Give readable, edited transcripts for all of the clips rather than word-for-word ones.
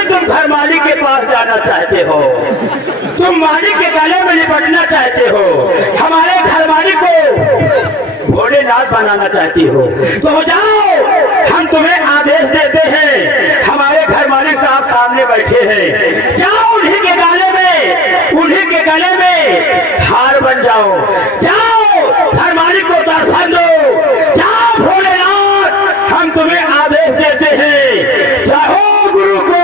लेकिन तुम घर मालिक के पास जाना चाहते हो, तुम मालिक के गले में लिपटना चाहते हो, हमारे घर मालिक को भोलेनाथ बनाना चाहती हो, तो जाओ, हम तुम्हें आदेश देते हैं। हमारे घर मालिक साहब सामने बैठे हैं, जाओ उन्हीं के गले में हार बन जाओ, जाओ घर मालिक को दर्शन दो, जाओ भोलेनाथ, हम तुम्हें आदेश देते हैं। चाहो गुरु को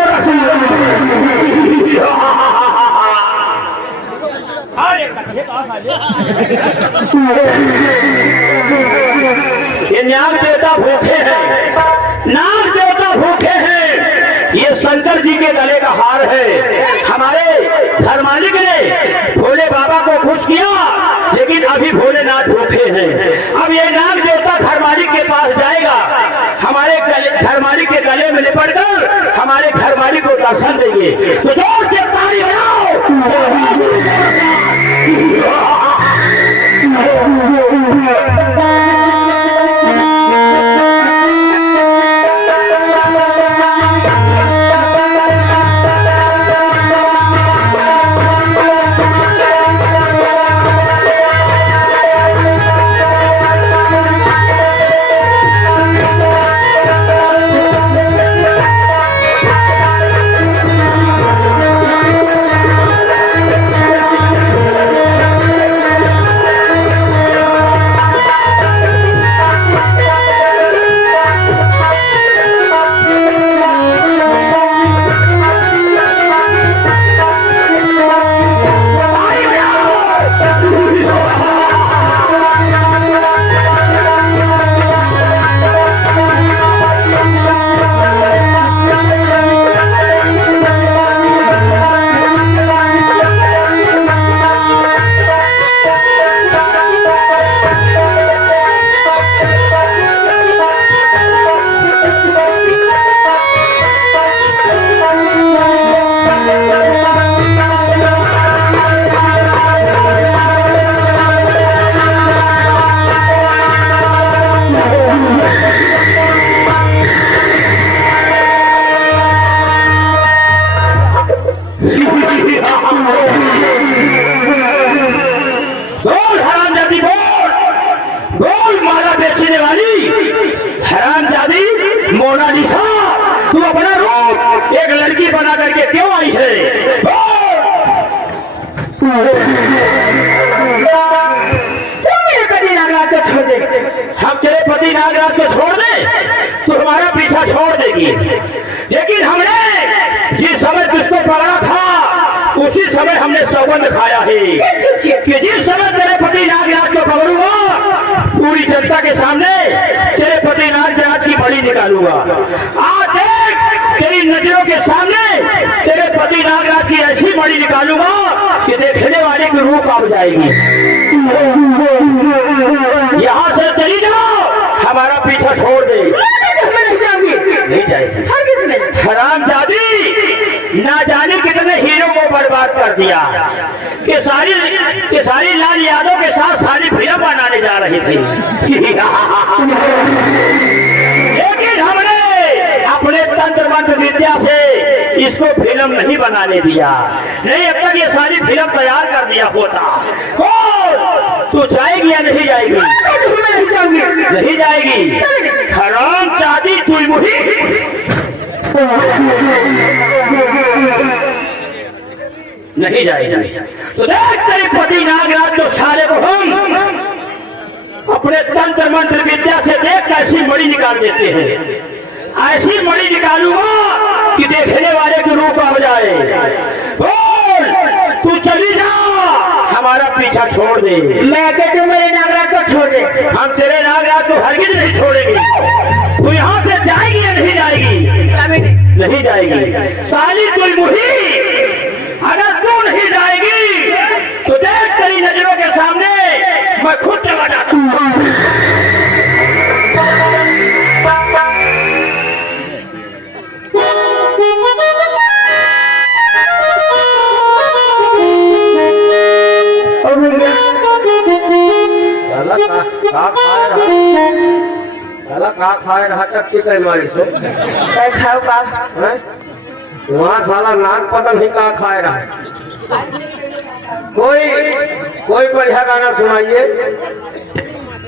ये नाग देवता भूखे हैं, नाग देवता भूखे हैं। ये शंकर जी के गले का हार है। हमारे घर मालिक ने भोले बाबा को खुश किया, लेकिन अभी भोलेनाथ भूखे हैं। अब ये नाग देवता घर मालिक के पास जाएगा, हमारे घर मालिक के गले में लिपट कर हमारे घर मालिक को दर्शन देंगे। तो जोर से ताली बजाओ। मोनालिसा, तू अपना रूप एक लड़की बना करके क्यों आई है? पति नागराज को छोड़ दे, हम तेरे पति नागराज को छोड़ दे तो हमारा पीछा छोड़ देगी। लेकिन हमने जिस समय किसको पकड़ा था उसी समय हमने सौगंध खाया है कि जिस समय तेरे पति नागराज को पकड़ूंगा पूरी जनता के सामने तेरे पति नागराज की बड़ी निकालूंगा। आज देख तेरी नजरों के सामने तेरे पति नागराज की ऐसी बड़ी निकालूंगा कि देखने वाले की रूह कांप जाएगी। यहाँ से चली जाओ, हमारा पीछा छोड़ दे। नहीं जाएगी। हरामजादी, ना जाने कितने हीरो को बर्बाद कर दिया। केसारी लाल यादव के साथ सारी फिल्म बनाने जा रही थी, लेकिन हमने अपने तंत्र मंत्र विद्या से इसको फिल्म नहीं बनाने दिया। नहीं, अब तक ये सारी फिल्म तैयार कर दिया होता। कौन तू जाएगी या नहीं जाएगी? नहीं जाएगी। हरामजादी तू मुही नहीं जाएगी। तो देख तेरे पति नागराज तो सारे को हम अपने तंत्र मंत्र विद्या से देख कैसी मणि निकाल देते हैं। ऐसी मणि निकालूंगा कि देखने वाले की रूह कांप जाए। बोल, तू चली जा, हमारा पीछा छोड़ दे। मैं कहती हूँ मेरे नागराज को छोड़ दे। हम तेरे नागराज को हरगिज नहीं छोड़ेंगे। तू यहाँ से जाएगी या नहीं जाएगी? नहीं जाएगी। साली कोई मुही, अगर तू नहीं जाएगी तो देख तेरी नजरों के सामने मैं खुद चला जाता हूँ। खाए रहा टक्की कई मारी सो खाओ का वहाँ साला नाक पता नहीं कहाँ खाए रहा। कोई बढ़िया गाना सुनाइए।